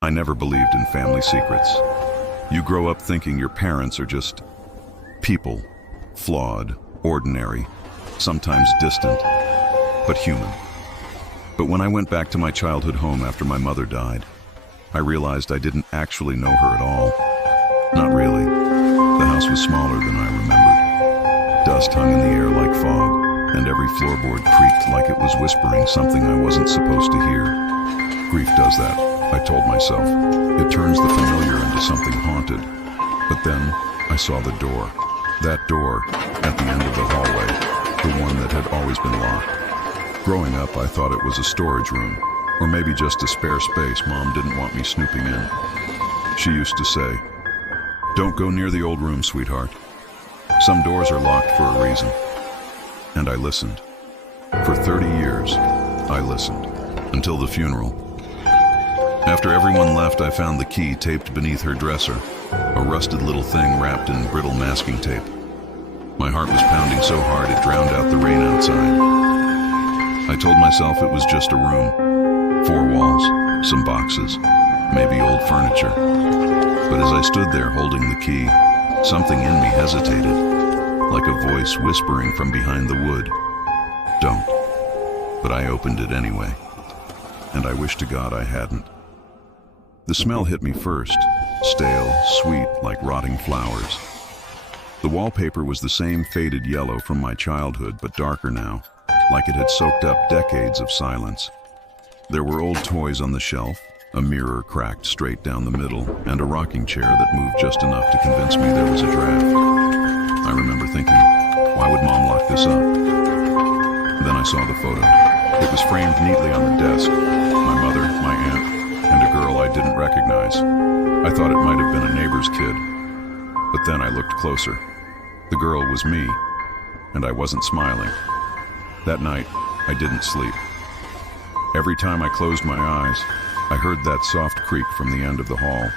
I never believed in family secrets. You grow up thinking your parents are just people, flawed, ordinary, sometimes distant, but human. But when I went back to my childhood home after my mother died, I realized I didn't actually know her at all. Not really. The house was smaller than I remembered. Dust hung in the air like fog, and every floorboard creaked like it was whispering something I wasn't supposed to hear. Grief does that, I told myself. It turns the familiar into something haunted. But then, I saw the door. That door, at the end of the hallway, the one that had always been locked. Growing up, I thought it was a storage room, or maybe just a spare space Mom didn't want me snooping in. She used to say, "Don't go near the old room, sweetheart. Some doors are locked for a reason." And I listened. For 30 years, I listened, until the funeral. After everyone left, I found the key taped beneath her dresser, a rusted little thing wrapped in brittle masking tape. My heart was pounding so hard it drowned out the rain outside. I told myself it was just a room, 4 walls, some boxes, maybe old furniture. But as I stood there holding the key, something in me hesitated, like a voice whispering from behind the wood. Don't. But I opened it anyway, and I wish to God I hadn't. The smell hit me first, stale, sweet, like rotting flowers. The wallpaper was the same faded yellow from my childhood, but darker now, like it had soaked up decades of silence. There were old toys on the shelf, a mirror cracked straight down the middle, and a rocking chair that moved just enough to convince me there was a draft. I remember thinking, why would Mom lock this up? Then I saw the photo. It was framed neatly on the desk. My mother, my aunt, and a girl I didn't recognize. I thought it might have been a neighbor's kid. But then I looked closer. The girl was me, and I wasn't smiling. That night, I didn't sleep. Every time I closed my eyes, I heard that soft creak from the end of the hall,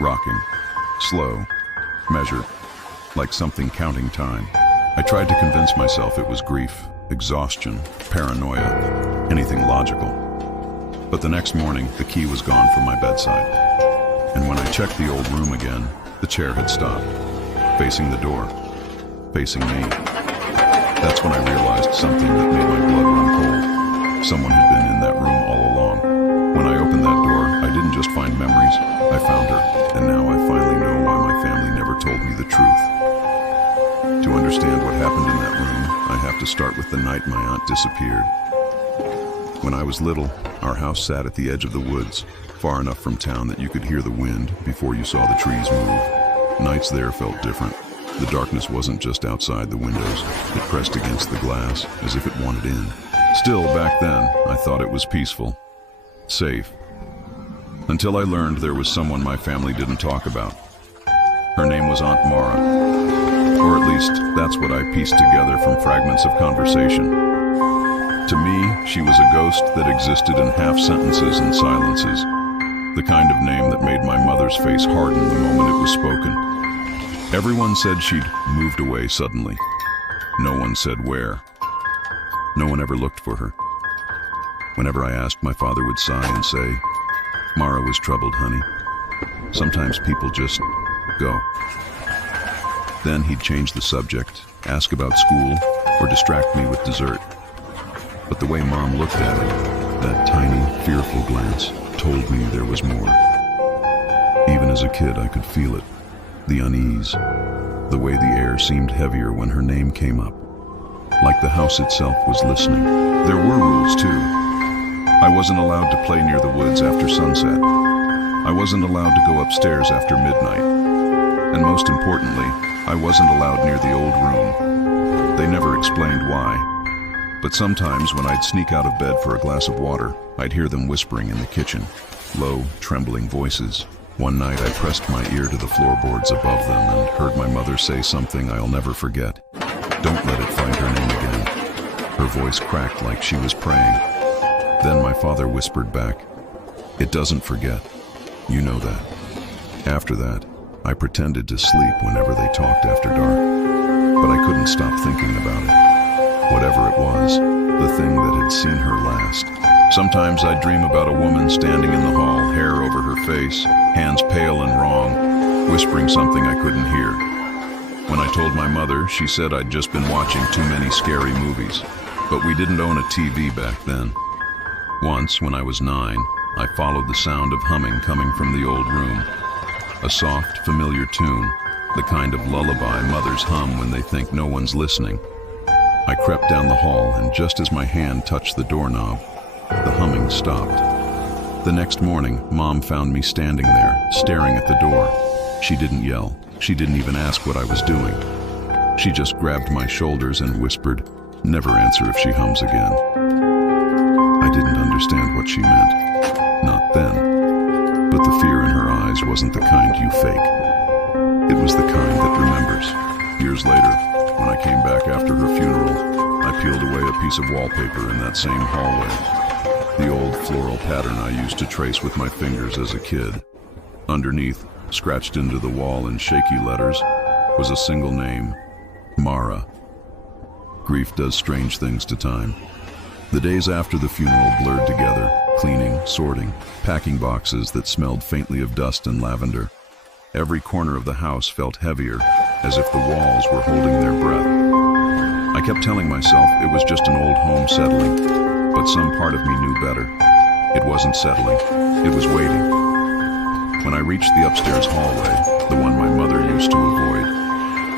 rocking, slow, measured, like something counting time. I tried to convince myself it was grief, exhaustion, paranoia, anything logical. But the next morning, the key was gone from my bedside. And when I checked the old room again, the chair had stopped, facing the door, facing me. That's when I realized something that made my blood run cold. Someone had been in that room all along. When I opened that door, I didn't just find memories, I found her. And now I finally know why my family never told me the truth. To understand what happened in that room, I have to start with the night my aunt disappeared. When I was little, our house sat at the edge of the woods, far enough from town that you could hear the wind before you saw the trees move. Nights there felt different. The darkness wasn't just outside the windows. It pressed against the glass, as if it wanted in. Still, back then, I thought it was peaceful, safe. Until I learned there was someone my family didn't talk about. Her name was Aunt Mara. Or at least, that's what I pieced together from fragments of conversation. To me, she was a ghost that existed in half sentences and silences. The kind of name that made my mother's face harden the moment it was spoken. Everyone said she'd moved away suddenly. No one said where. No one ever looked for her. Whenever I asked, my father would sigh and say, "Mara was troubled, honey. Sometimes people just go." Then he'd change the subject, ask about school, or distract me with dessert. But the way Mom looked at it, that tiny, fearful glance, told me there was more. Even as a kid, I could feel it. The unease, the way the air seemed heavier when her name came up, like the house itself was listening. There were rules too. I wasn't allowed to play near the woods after sunset. I wasn't allowed to go upstairs after midnight. And most importantly, I wasn't allowed near the old room. They never explained why. But sometimes when I'd sneak out of bed for a glass of water, I'd hear them whispering in the kitchen, low, trembling voices. One night I pressed my ear to the floorboards above them and heard my mother say something I'll never forget. "Don't let it find her name again." Her voice cracked like she was praying. Then my father whispered back, "It doesn't forget. You know that." After that, I pretended to sleep whenever they talked after dark. But I couldn't stop thinking about it. Whatever it was, the thing that had seen her last, Sometimes I'd dream about a woman standing in the hall, hair over her face, hands pale and wrong, whispering something I couldn't hear. When I told my mother, she said I'd just been watching too many scary movies, but we didn't own a TV back then. Once, when I was 9, I followed the sound of humming coming from the old room. A soft, familiar tune, the kind of lullaby mothers hum when they think no one's listening. I crept down the hall, and just as my hand touched the doorknob, the humming stopped. The next morning, Mom found me standing there, staring at the door. She didn't yell. She didn't even ask what I was doing. She just grabbed my shoulders and whispered, "Never answer if she hums again." I didn't understand what she meant. Not then. But the fear in her eyes wasn't the kind you fake. It was the kind that remembers. Years later, when I came back after her funeral, I peeled away a piece of wallpaper in that same hallway. The old floral pattern I used to trace with my fingers as a kid. Underneath, scratched into the wall in shaky letters, was a single name, Mara. Grief does strange things to time. The days after the funeral blurred together, cleaning, sorting, packing boxes that smelled faintly of dust and lavender. Every corner of the house felt heavier, as if the walls were holding their breath. I kept telling myself it was just an old home settling, but some part of me knew better. It wasn't settling, it was waiting. When I reached the upstairs hallway, the one my mother used to avoid,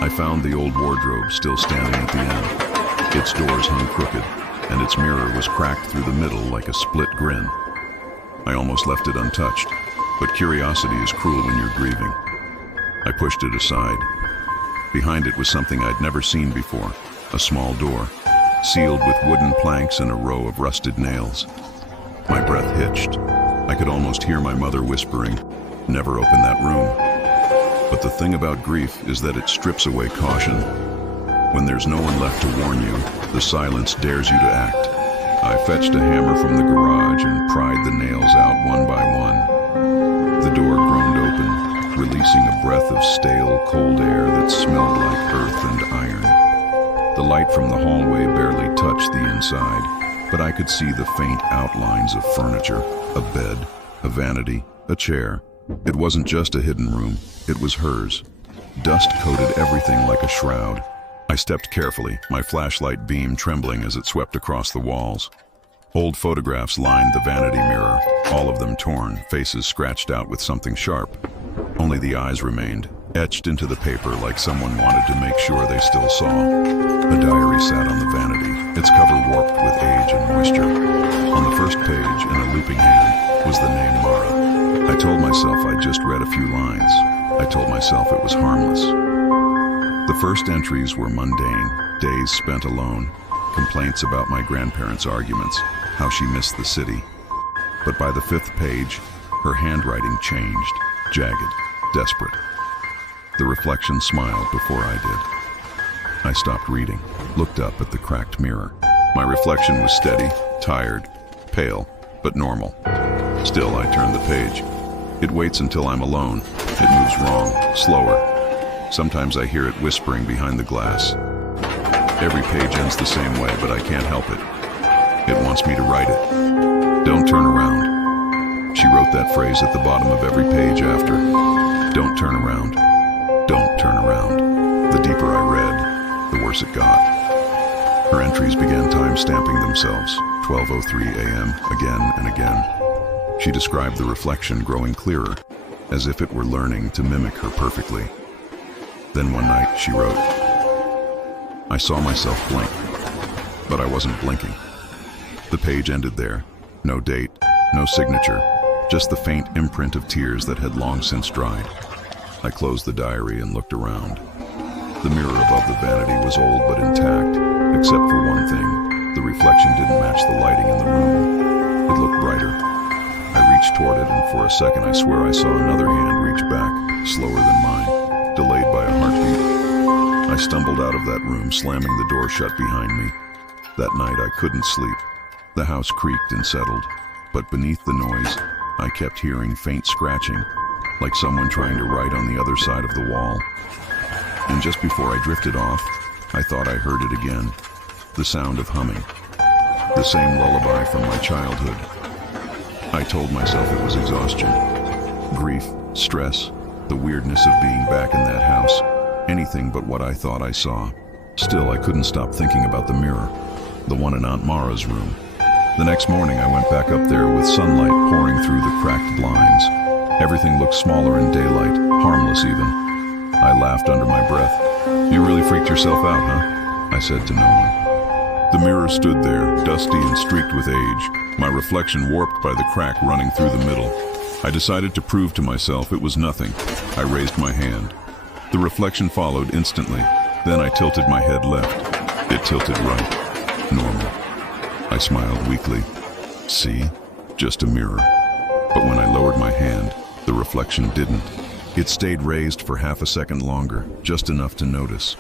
I found the old wardrobe still standing at the end. Its doors hung crooked, and its mirror was cracked through the middle like a split grin. I almost left it untouched, but curiosity is cruel when you're grieving. I pushed it aside. Behind it was something I'd never seen before, a small door, sealed with wooden planks and a row of rusted nails. My breath hitched. I could almost hear my mother whispering, "Never open that room." But the thing about grief is that it strips away caution. When there's no one left to warn you, the silence dares you to act. I fetched a hammer from the garage and pried the nails out one by one. The door groaned open, releasing a breath of stale, cold air that smelled like earth and iron. The light from the hallway barely touched the inside, but I could see the faint outlines of furniture, a bed, a vanity, a chair. It wasn't just a hidden room, it was hers. Dust coated everything like a shroud. I stepped carefully, my flashlight beam trembling as it swept across the walls. Old photographs lined the vanity mirror, all of them torn, faces scratched out with something sharp. Only the eyes remained, etched into the paper like someone wanted to make sure they still saw. A diary sat on the vanity, its cover warped with age and moisture. On the first page, in a looping hand, was the name Mara. I told myself I'd just read a few lines. I told myself it was harmless. The first entries were mundane, days spent alone, complaints about my grandparents' arguments, how she missed the city. But by the 5th page, her handwriting changed, jagged, desperate. The reflection smiled before I did. I stopped reading, looked up at the cracked mirror. My reflection was steady, tired, pale, but normal. Still, I turned the page. It waits until I'm alone. It moves wrong, slower. Sometimes I hear it whispering behind the glass. Every page ends the same way, but I can't help it. It wants me to write it. Don't turn around. She wrote that phrase at the bottom of every page after. Don't turn around. Don't turn around. The deeper I read, the worse it got. Her entries began time-stamping themselves, 12:03 a.m., again and again. She described the reflection growing clearer, as if it were learning to mimic her perfectly. Then one night, she wrote, "I saw myself blink, but I wasn't blinking." The page ended there. No date, no signature, just the faint imprint of tears that had long since dried. I closed the diary and looked around. The mirror above the vanity was old but intact, except for one thing. The reflection didn't match the lighting in the room. It looked brighter. I reached toward it, and for a second I swear I saw another hand reach back, slower than mine, delayed by a heartbeat. I stumbled out of that room, slamming the door shut behind me. That night I couldn't sleep. The house creaked and settled, but beneath the noise, I kept hearing faint scratching, like someone trying to write on the other side of the wall. And just before I drifted off, I thought I heard it again, the sound of humming. The same lullaby from my childhood. I told myself it was exhaustion, grief, stress, the weirdness of being back in that house, anything but what I thought I saw. Still, I couldn't stop thinking about the mirror, the one in Aunt Mara's room. The next morning, I went back up there with sunlight pouring through the cracked blinds. Everything looked smaller in daylight, harmless even. I laughed under my breath. "You really freaked yourself out, huh?" I said to no one. The mirror stood there, dusty and streaked with age, my reflection warped by the crack running through the middle. I decided to prove to myself it was nothing. I raised my hand. The reflection followed instantly. Then I tilted my head left. It tilted right. Normal. I smiled weakly. See? Just a mirror. But when I lowered my hand, the reflection didn't. It stayed raised for half a second longer, just enough to notice.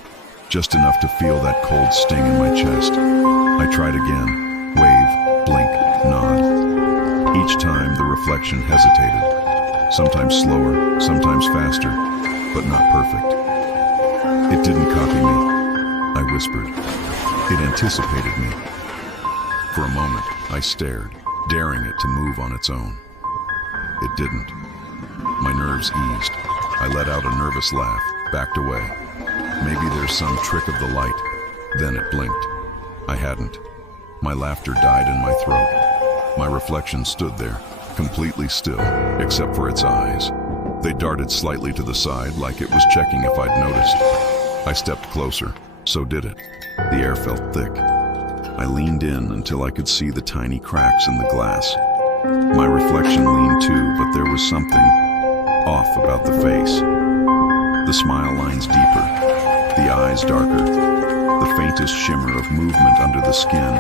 Just enough to feel that cold sting in my chest. I tried again. Wave, blink, nod. Each time the reflection hesitated. Sometimes slower, sometimes faster, but not perfect. It didn't copy me, I whispered. It anticipated me. For a moment, I stared, daring it to move on its own. It didn't. My nerves eased. I let out a nervous laugh, backed away. Maybe there's some trick of the light. Then it blinked. I hadn't. My laughter died in my throat. My reflection stood there, completely still, except for its eyes. They darted slightly to the side, like it was checking if I'd noticed. I stepped closer. So did it. The air felt thick. I leaned in until I could see the tiny cracks in the glass. My reflection leaned too, but there was something off about the face. The smile lines deeper, the eyes darker, the faintest shimmer of movement under the skin,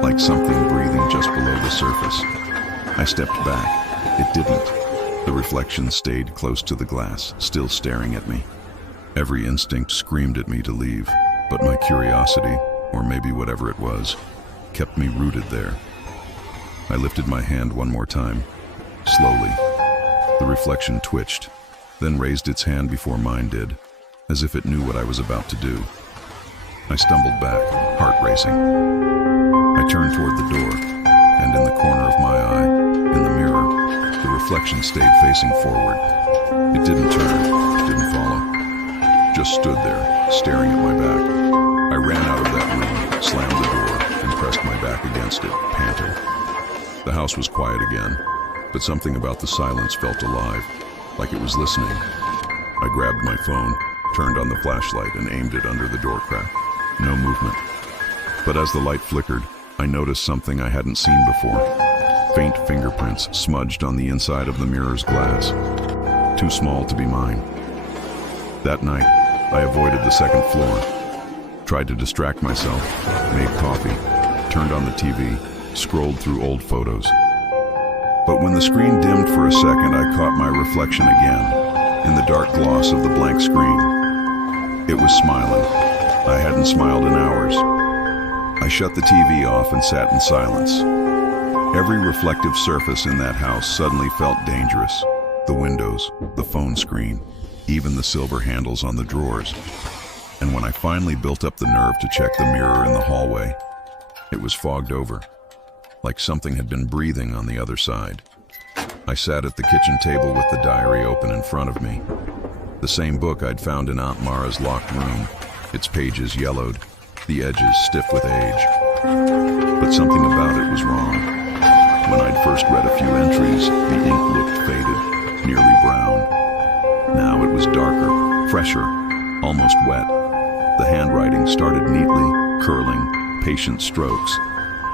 like something breathing just below the surface. I stepped back. It didn't. The reflection stayed close to the glass, still staring at me. Every instinct screamed at me to leave, but my curiosity, or maybe whatever it was, kept me rooted there. I lifted my hand one more time, slowly. The reflection twitched, then raised its hand before mine did, as if it knew what I was about to do. I stumbled back, heart racing. I turned toward the door, and in the corner of my eye, in the mirror, the reflection stayed facing forward. It didn't turn, didn't follow, just stood there, staring at my back. I ran out of that room, slammed the door, and pressed my back against it, panting. The house was quiet again, but something about the silence felt alive, like it was listening. I grabbed my phone, turned on the flashlight, and aimed it under the door crack. No movement. But as the light flickered, I noticed something I hadn't seen before. Faint fingerprints smudged on the inside of the mirror's glass. Too small to be mine. That night, I avoided the second floor. Tried to distract myself, made coffee, turned on the TV, scrolled through old photos. But when the screen dimmed for a second, I caught my reflection again, in the dark gloss of the blank screen. It was smiling. I hadn't smiled in hours. I shut the TV off and sat in silence. Every reflective surface in that house suddenly felt dangerous. The windows, the phone screen, even the silver handles on the drawers. And when I finally built up the nerve to check the mirror in the hallway, it was fogged over, like something had been breathing on the other side. I sat at the kitchen table with the diary open in front of me. The same book I'd found in Aunt Mara's locked room, its pages yellowed, the edges stiff with age. But something about it was wrong. When I'd first read a few entries, the ink looked faded, nearly brown. Now it was darker, fresher, almost wet. The handwriting started neatly, curling, patient strokes.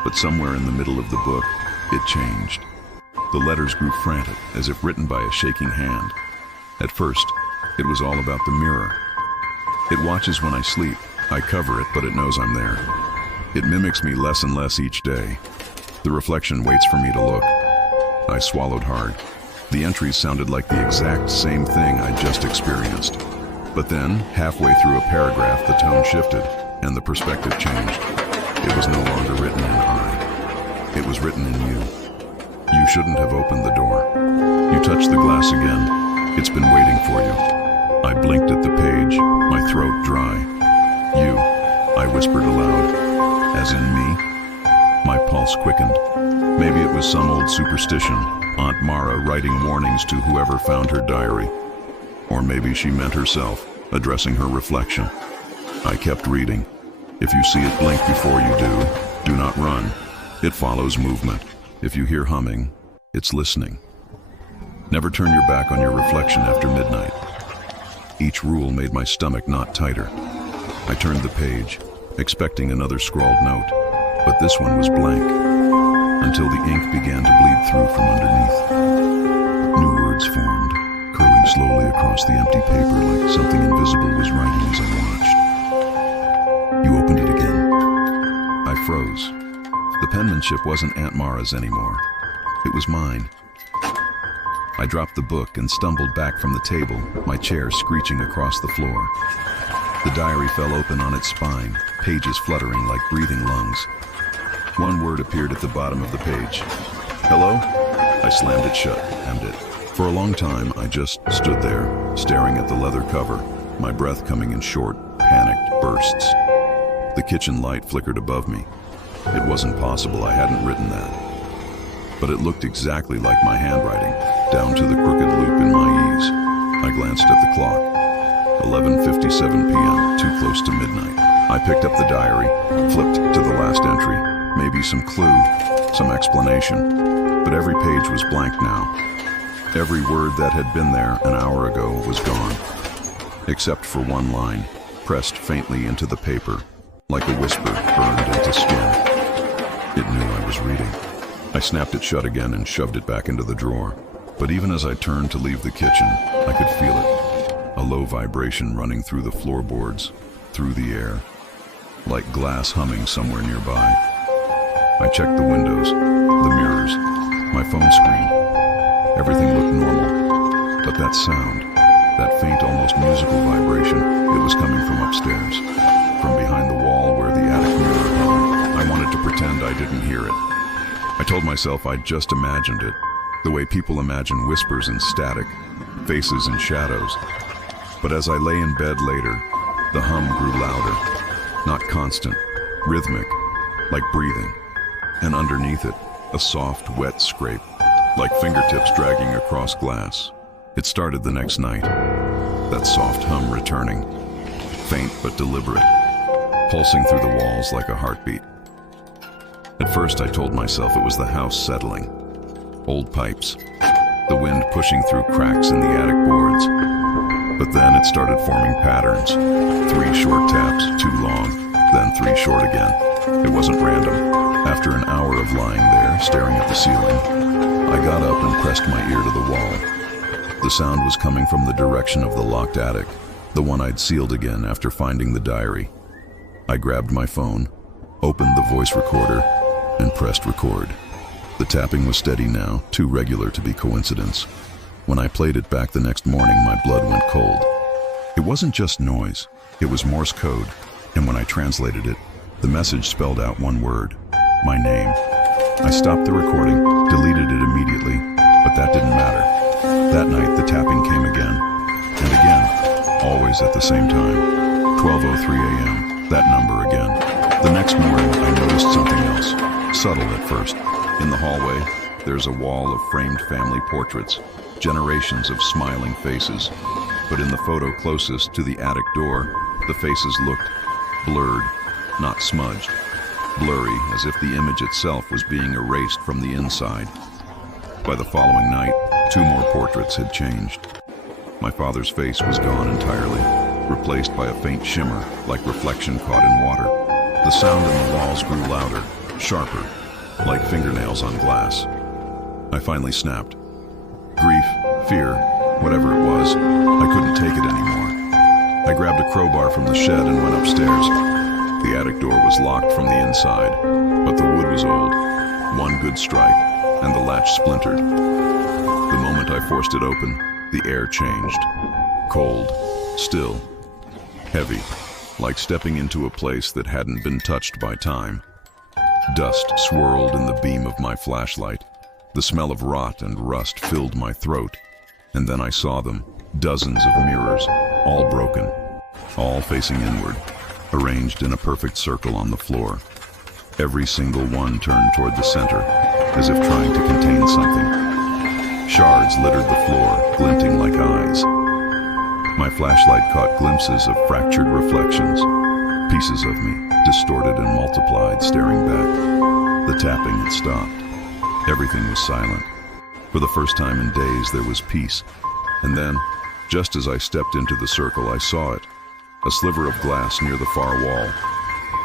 But somewhere in the middle of the book, it changed. The letters grew frantic, as if written by a shaking hand. At first, it was all about the mirror. It watches when I sleep. I cover it, but it knows I'm there. It mimics me less and less each day. The reflection waits for me to look. I swallowed hard. The entries sounded like the exact same thing I'd just experienced. But then, halfway through a paragraph, the tone shifted, and the perspective changed. It was no longer written in I. It was written in you. You shouldn't have opened the door. You touched the glass again. It's been waiting for you. I blinked at the page, my throat dry. You, I whispered aloud. As in me? My pulse quickened. Maybe it was some old superstition, Aunt Mara writing warnings to whoever found her diary. Or maybe she meant herself, addressing her reflection. I kept reading. If you see it blink before you do not run. It follows movement. If you hear humming, it's listening. Never turn your back on your reflection after midnight. Each rule made my stomach knot tighter. I turned the page, expecting another scrawled note, but this one was blank, until the ink began to bleed through from underneath. New words formed, curling slowly across the empty paper like something invisible was writing as I watched. You opened it again. I froze. The penmanship wasn't Aunt Mara's anymore. It was mine. I dropped the book and stumbled back from the table, my chair screeching across the floor. The diary fell open on its spine, pages fluttering like breathing lungs. One word appeared at the bottom of the page. Hello? I slammed it shut, hemmed it. For a long time, I just stood there, staring at the leather cover, my breath coming in short, panicked bursts. The kitchen light flickered above me. It wasn't possible I hadn't written that. But it looked exactly like my handwriting, down to the crooked loop in my ease. I glanced at the clock. 11:57 p.m., too close to midnight. I picked up the diary, flipped to the last entry. Maybe some clue, some explanation. But every page was blank now. Every word that had been there an hour ago was gone. Except for one line, pressed faintly into the paper, like a whisper burned into skin. It knew I was reading. I snapped it shut again and shoved it back into the drawer. But even as I turned to leave the kitchen, I could feel it. A low vibration running through the floorboards, through the air, like glass humming somewhere nearby. I checked the windows, the mirrors, my phone screen. Everything looked normal. But that sound, that faint, almost musical vibration, it was coming from upstairs, from behind the wall where the attic mirror hung. I wanted to pretend I didn't hear it. I told myself I'd just imagined it, the way people imagine whispers and static, faces and shadows. But as I lay in bed later, the hum grew louder, not constant, rhythmic, like breathing. And underneath it, a soft, wet scrape, like fingertips dragging across glass. It started the next night, that soft hum returning, faint but deliberate, pulsing through the walls like a heartbeat. At first I told myself it was the house settling. Old pipes, the wind pushing through cracks in the attic boards. But then it started forming patterns. 3 short taps, 2 long, then 3 short again. It wasn't random. After an hour of lying there, staring at the ceiling, I got up and pressed my ear to the wall. The sound was coming from the direction of the locked attic, the one I'd sealed again after finding the diary. I grabbed my phone, opened the voice recorder, and pressed record. The tapping was steady now, too regular to be coincidence. When I played it back the next morning, my blood went cold. It wasn't just noise, it was Morse code, and when I translated it, the message spelled out one word, my name. I stopped the recording, deleted it immediately, but that didn't matter. That night, the tapping came again, and again, always at the same time. 12:03 a.m., that number again. The next morning, I noticed something else. Subtle at first. In the hallway, there's a wall of framed family portraits, generations of smiling faces. But in the photo closest to the attic door, the faces looked blurred, not smudged. Blurry, as if the image itself was being erased from the inside. By the following night, 2 more portraits had changed. My father's face was gone entirely, replaced by a faint shimmer, like reflection caught in water. The sound in the walls grew louder, sharper, like fingernails on glass. I finally snapped. Grief, fear, whatever it was, I couldn't take it anymore. I grabbed a crowbar from the shed and went upstairs. The attic door was locked from the inside, but the wood was old. One good strike, and the latch splintered. The moment I forced it open, the air changed. Cold, still, heavy, like stepping into a place that hadn't been touched by time. Dust swirled in the beam of my flashlight. The smell of rot and rust filled my throat. And then I saw them, dozens of mirrors, all broken, all facing inward, arranged in a perfect circle on the floor. Every single one turned toward the center, as if trying to contain something. Shards littered the floor, glinting like eyes. My flashlight caught glimpses of fractured reflections, pieces of me, distorted and multiplied, staring back. The tapping had stopped. Everything was silent. For the first time in days, there was peace. And then, just as I stepped into the circle, I saw it. A sliver of glass near the far wall.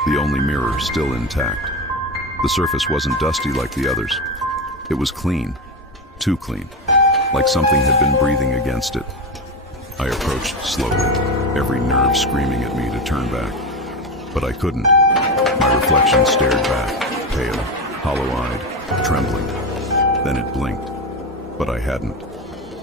The only mirror still intact. The surface wasn't dusty like the others. It was clean. Too clean. Like something had been breathing against it. I approached slowly, every nerve screaming at me to turn back. But I couldn't. My reflection stared back, pale, hollow-eyed, trembling. Then it blinked. But I hadn't.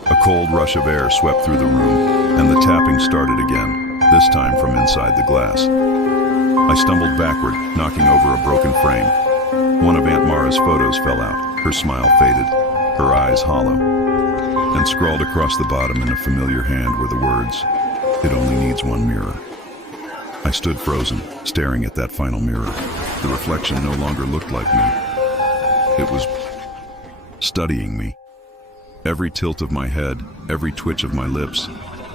A cold rush of air swept through the room, and the tapping started again, this time from inside the glass. I stumbled backward, knocking over a broken frame. One of Aunt Mara's photos fell out. Her smile faded, her eyes hollow. And scrawled across the bottom in a familiar hand were the words, "It only needs one mirror." I stood frozen, staring at that final mirror. The reflection no longer looked like me. It was studying me. Every tilt of my head, every twitch of my lips,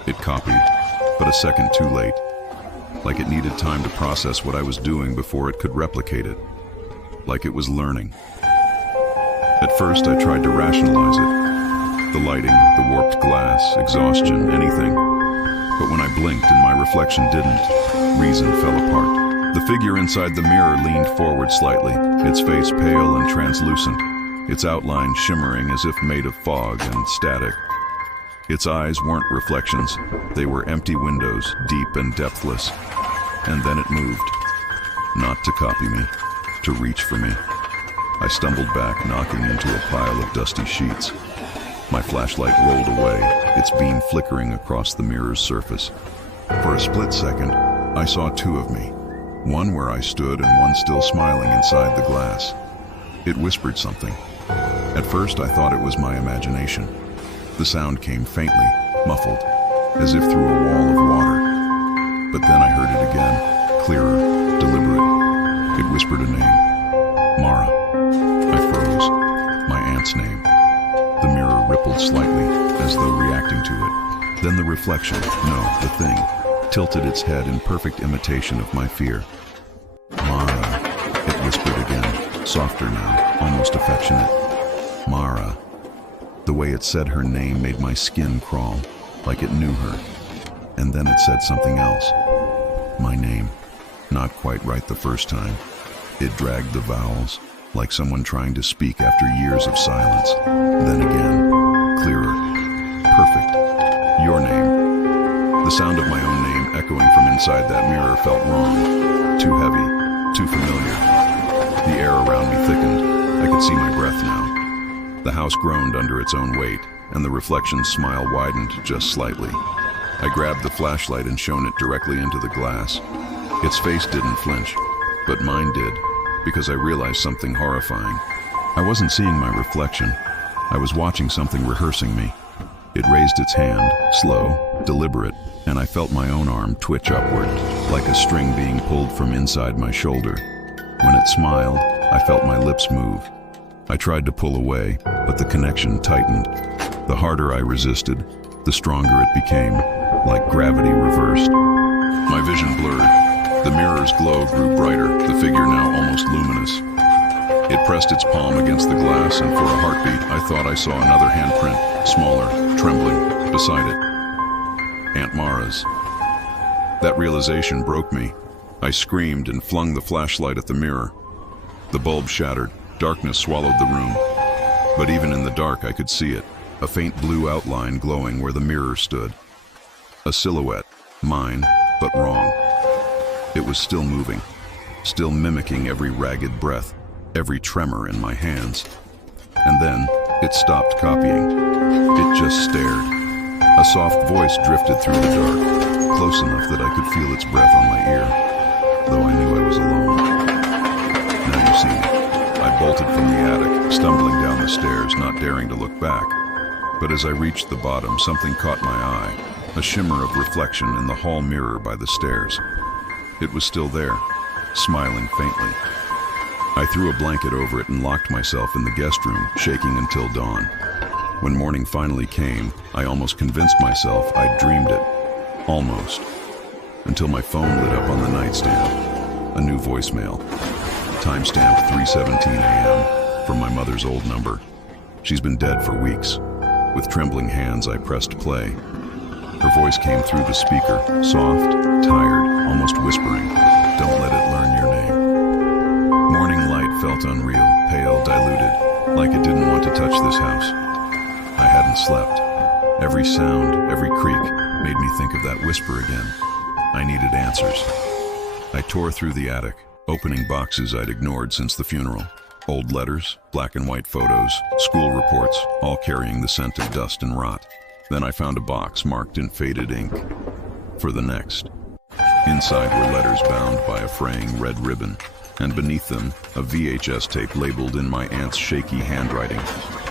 it copied, but a second too late. Like it needed time to process what I was doing before it could replicate it. Like it was learning. At first, I tried to rationalize it. The lighting, the warped glass, exhaustion, anything. But when I blinked and my reflection didn't, reason fell apart. The figure inside the mirror leaned forward slightly, its face pale and translucent, its outline shimmering as if made of fog and static. Its eyes weren't reflections, they were empty windows, deep and depthless. And then it moved. Not to copy me, to reach for me. I stumbled back, knocking into a pile of dusty sheets. My flashlight rolled away, its beam flickering across the mirror's surface. For a split second, I saw two of me. One where I stood and one still smiling inside the glass. It whispered something. At first, I thought it was my imagination. The sound came faintly, muffled, as if through a wall of water. But then I heard it again, clearer, deliberate. It whispered a name. Mara. I froze. My aunt's name. The mirror rippled slightly, as though reacting to it. Then the reflection, no, the thing, tilted its head in perfect imitation of my fear. Mara, it whispered again, softer now, almost affectionate. Mara. The way it said her name made my skin crawl, like it knew her. And then it said something else. My name. Not quite right the first time. It dragged the vowels, like someone trying to speak after years of silence. Then again, clearer. Perfect. Your name. The sound of my own name echoing from inside that mirror felt wrong. Too heavy. Too familiar. The air around me thickened. I could see my breath now. The house groaned under its own weight, and the reflection's smile widened just slightly. I grabbed the flashlight and shone it directly into the glass. Its face didn't flinch, but mine did, because I realized something horrifying. I wasn't seeing my reflection. I was watching something rehearsing me. It raised its hand, slow, deliberate, and I felt my own arm twitch upward, like a string being pulled from inside my shoulder. When it smiled, I felt my lips move. I tried to pull away, but the connection tightened. The harder I resisted, the stronger it became, like gravity reversed. My vision blurred. The mirror's glow grew brighter, the figure now almost luminous. It pressed its palm against the glass, and for a heartbeat, I thought I saw another handprint, smaller, trembling, beside it. Aunt Mara's. That realization broke me. I screamed and flung the flashlight at the mirror. The bulb shattered. Darkness swallowed the room. But even in the dark, I could see it. A faint blue outline glowing where the mirror stood. A silhouette, mine, but wrong. It was still moving, still mimicking every ragged breath, every tremor in my hands. And then, it stopped copying. It just stared. A soft voice drifted through the dark, close enough that I could feel its breath on my ear, though I knew I was alone. Now you see, I bolted from the attic, stumbling down the stairs, not daring to look back. But as I reached the bottom, something caught my eye, a shimmer of reflection in the hall mirror by the stairs. It was still there, smiling faintly. I threw a blanket over it and locked myself in the guest room, shaking until dawn. When morning finally came, I almost convinced myself I'd dreamed it. Almost. Until my phone lit up on the nightstand. A new voicemail. Timestamped 3:17 a.m. from my mother's old number. She's been dead for weeks. With trembling hands, I pressed play. Her voice came through the speaker, soft, tired, almost whispering, "Don't let it learn your name." Morning light felt unreal, pale, diluted, like it didn't want to touch this house. I hadn't slept. Every sound, every creak, made me think of that whisper again. I needed answers. I tore through the attic, opening boxes I'd ignored since the funeral. Old letters, black and white photos, school reports, all carrying the scent of dust and rot. Then I found a box marked in faded ink. For the next. Inside were letters bound by a fraying red ribbon, and beneath them, a VHS tape labeled in my aunt's shaky handwriting.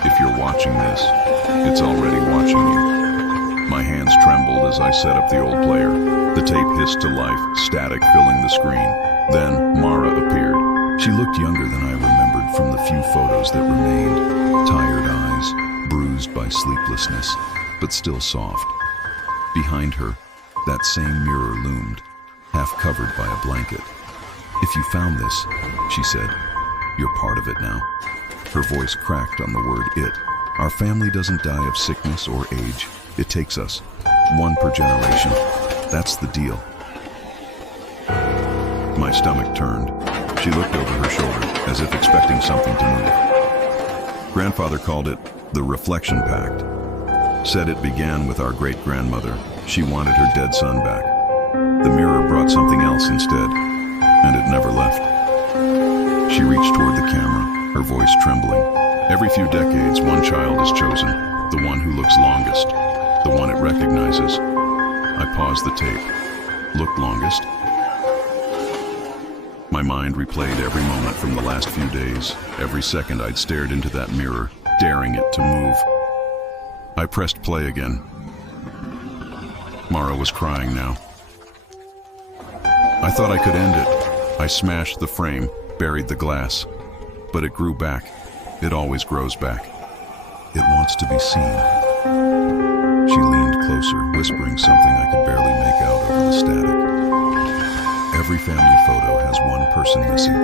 "If you're watching this, it's already watching you." My hands trembled as I set up the old player. The tape hissed to life, static filling the screen. Then Mara appeared. She looked younger than I remembered from the few photos that remained. Tired eyes, bruised by sleeplessness, but still soft. Behind her, that same mirror loomed, half covered by a blanket. "If you found this," she said, "you're part of it now." Her voice cracked on the word "it." Our family doesn't die of sickness or age. It takes us, one per generation. That's the deal. My stomach turned. She looked over her shoulder, as if expecting something to move. Grandfather called it the Reflection Pact. Said it began with our great-grandmother. She wanted her dead son back. The mirror brought something else instead, and it never left. She reached toward the camera, her voice trembling. Every few decades, one child is chosen, the one who looks longest, the one it recognizes. I paused the tape. Looked longest? My mind replayed every moment from the last few days. Every second I'd stared into that mirror, daring it to move. I pressed play again. Mara was crying now. I thought I could end it. I smashed the frame, buried the glass. But it grew back. It always grows back. It wants to be seen. She leaned closer, whispering something I could barely make out over the static. Every family photo has one person missing.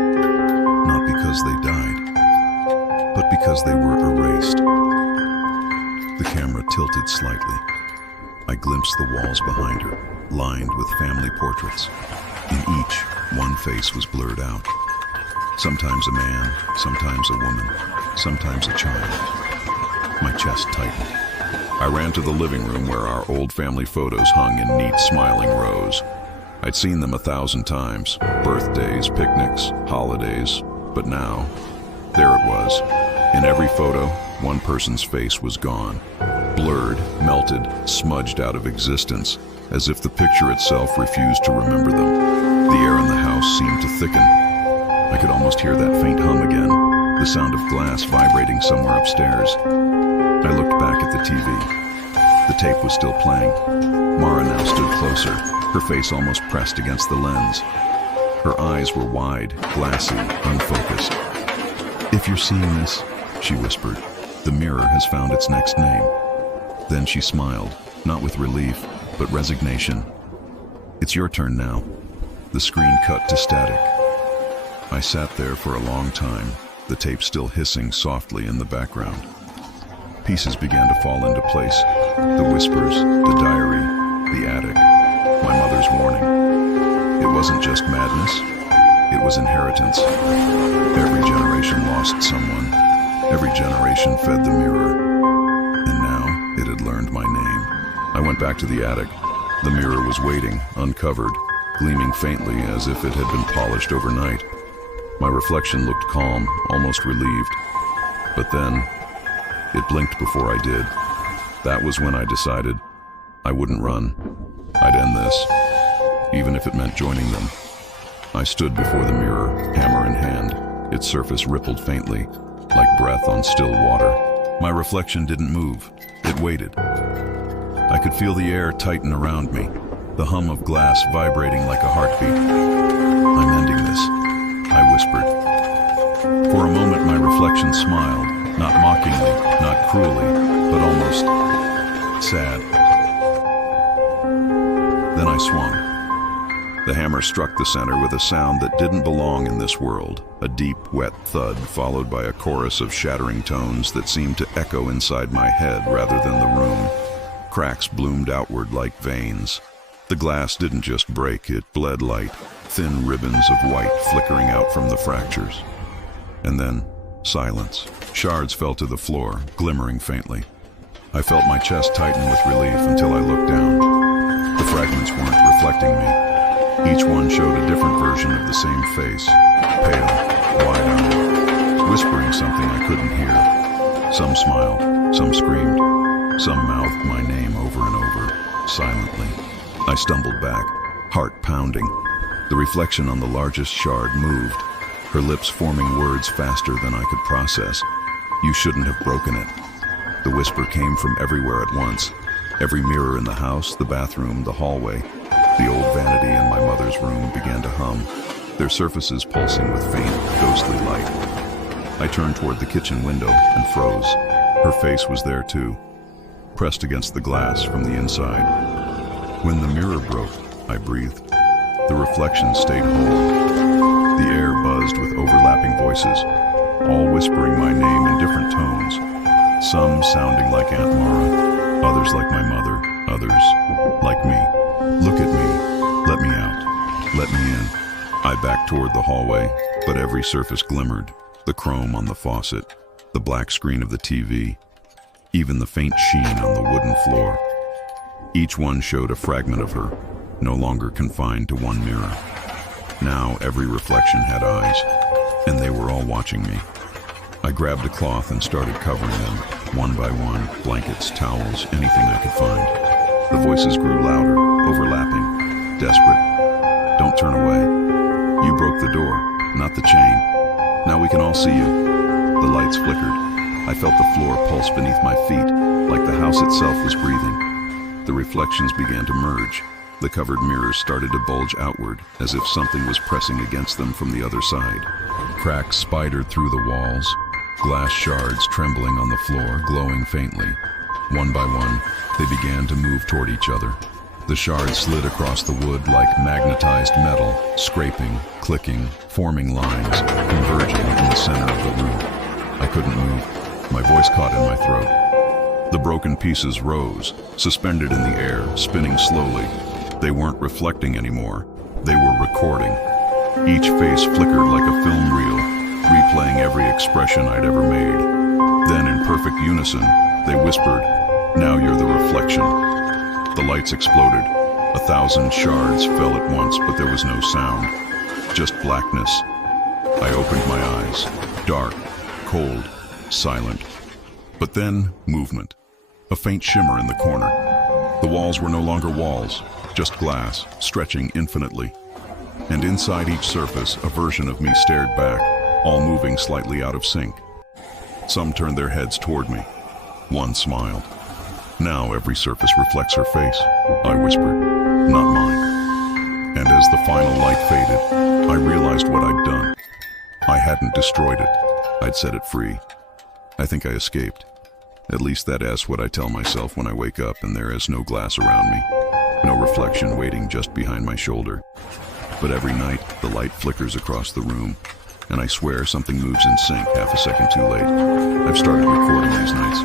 Not because they died, but because they were erased. The camera tilted slightly. I glimpsed the walls behind her, lined with family portraits. In each, one face was blurred out. Sometimes a man, sometimes a woman, sometimes a child. My chest tightened. I ran to the living room where our old family photos hung in neat, smiling rows. I'd seen them 1,000 times, birthdays, picnics, holidays, but now, there it was. In every photo, one person's face was gone. Blurred, melted, smudged out of existence, as if the picture itself refused to remember them. The air in the house seemed to thicken. I could almost hear that faint hum again, the sound of glass vibrating somewhere upstairs. I looked back at the TV. The tape was still playing. Mara now stood closer, her face almost pressed against the lens. Her eyes were wide, glassy, unfocused. "If you're seeing this," she whispered, "the mirror has found its next name." Then she smiled, not with relief, but resignation. "It's your turn now." The screen cut to static. I sat there for a long time, the tape still hissing softly in the background. Pieces began to fall into place. The whispers, the diary, the attic, my mother's warning. It wasn't just madness, it was inheritance. Every generation lost someone. Every generation fed the mirror. And now it had learned my name. I went back to the attic. The mirror was waiting, uncovered, gleaming faintly as if it had been polished overnight. My reflection looked calm, almost relieved. But then, it blinked before I did. That was when I decided I wouldn't run. I'd end this, even if it meant joining them. I stood before the mirror, hammer in hand. Its surface rippled faintly, like breath on still water. My reflection didn't move. It waited. I could feel the air tighten around me, the hum of glass vibrating like a heartbeat. "I'm ending this," I whispered. For a moment, my reflection smiled, not mockingly, not cruelly, but almost sad. Then I swung. The hammer struck the center with a sound that didn't belong in this world, a deep, wet thud followed by a chorus of shattering tones that seemed to echo inside my head rather than the room. Cracks bloomed outward like veins. The glass didn't just break, it bled light, thin ribbons of white flickering out from the fractures. And then, silence. Shards fell to the floor, glimmering faintly. I felt my chest tighten with relief until I looked down. The fragments weren't reflecting me. Each one showed a different version of the same face, pale, wide-eyed, whispering something I couldn't hear. Some smiled, some screamed, some mouthed my name over and over, silently. I stumbled back, heart pounding. The reflection on the largest shard moved, her lips forming words faster than I could process. "You shouldn't have broken it." The whisper came from everywhere at once. Every mirror in the house, the bathroom, the hallway. The old vanity in my mother's room began to hum, their surfaces pulsing with faint, ghostly light. I turned toward the kitchen window and froze. Her face was there too, pressed against the glass from the inside. When the mirror broke, I breathed. The reflection stayed whole. The air buzzed with overlapping voices, all whispering my name in different tones, some sounding like Aunt Mara, others like my mother, others like me. "Look at me. Let me out. Let me in." I backed toward the hallway, but every surface glimmered. The chrome on the faucet, the black screen of the TV, even the faint sheen on the wooden floor. Each one showed a fragment of her, no longer confined to one mirror. Now every reflection had eyes, and they were all watching me. I grabbed a cloth and started covering them, one by one, blankets, towels, anything I could find. The voices grew louder, overlapping, desperate. "Don't turn away. You broke the door, not the chain. Now we can all see you." The lights flickered. I felt the floor pulse beneath my feet, like the house itself was breathing. The reflections began to merge. The covered mirrors started to bulge outward, as if something was pressing against them from the other side. Cracks spidered through the walls, glass shards trembling on the floor, glowing faintly. One by one, they began to move toward each other. The shards slid across the wood like magnetized metal, scraping, clicking, forming lines, converging in the center of the room. I couldn't move. My voice caught in my throat. The broken pieces rose, suspended in the air, spinning slowly. They weren't reflecting anymore. They were recording. Each face flickered like a film reel, replaying every expression I'd ever made. Then, in perfect unison, they whispered, "Now you're the reflection." The lights exploded. 1,000 shards fell at once, but there was no sound. Just blackness. I opened my eyes. Dark, cold, silent. But then, movement. A faint shimmer in the corner. The walls were no longer walls, just glass, stretching infinitely. And inside each surface, a version of me stared back, all moving slightly out of sync. Some turned their heads toward me. One smiled. "Now every surface reflects her face," I whispered, "not mine." And as the final light faded, I realized what I'd done. I hadn't destroyed it. I'd set it free. I think I escaped. At least that's what I tell myself when I wake up and there is no glass around me. No reflection waiting just behind my shoulder. But every night, the light flickers across the room, and I swear something moves in sync half a second too late. I've started recording these nights,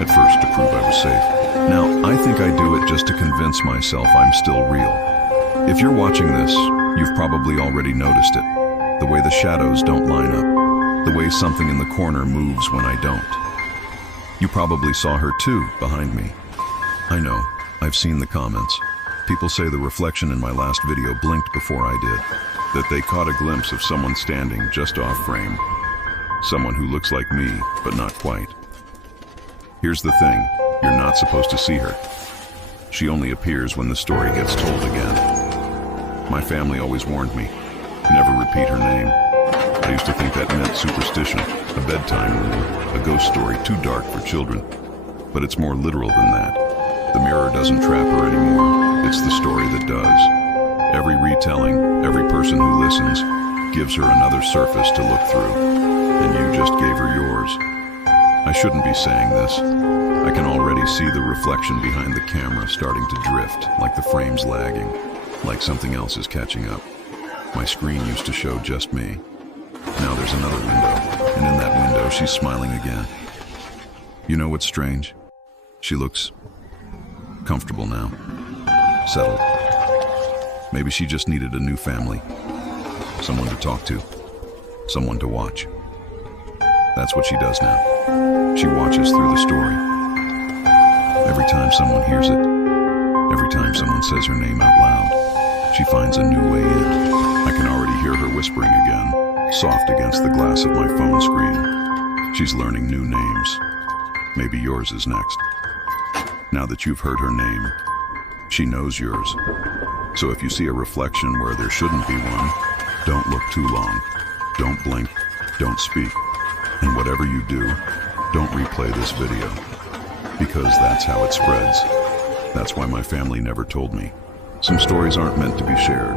at first to prove I was safe. Now, I think I do it just to convince myself I'm still real. If you're watching this, you've probably already noticed it. The way the shadows don't line up. The way something in the corner moves when I don't. You probably saw her too, behind me. I know, I've seen the comments. People say the reflection in my last video blinked before I did. That they caught a glimpse of someone standing just off frame. Someone who looks like me, but not quite. Here's the thing, you're not supposed to see her. She only appears when the story gets told again. My family always warned me, never repeat her name. I used to think that meant superstition, a bedtime rule, a ghost story too dark for children. But it's more literal than that. The mirror doesn't trap her anymore, it's the story that does. Every retelling, every person who listens, gives her another surface to look through. and you just gave her yours. I shouldn't be saying this. I can already see the reflection behind the camera starting to drift, like the frame's lagging, like something else is catching up. My screen used to show just me. Now there's another window, and in that window she's smiling again. You know what's strange? She looks comfortable now, settled. Maybe she just needed a new family, someone to talk to, someone to watch. That's what she does now. She watches through the story. Every time someone hears it, every time someone says her name out loud, she finds a new way in. I can already hear her whispering again, soft against the glass of my phone screen. She's learning new names. Maybe yours is next. Now that you've heard her name, she knows yours. So if you see a reflection where there shouldn't be one, don't look too long. Don't blink. Don't speak. And whatever you do, don't replay this video. Because that's how it spreads. That's why my family never told me. Some stories aren't meant to be shared.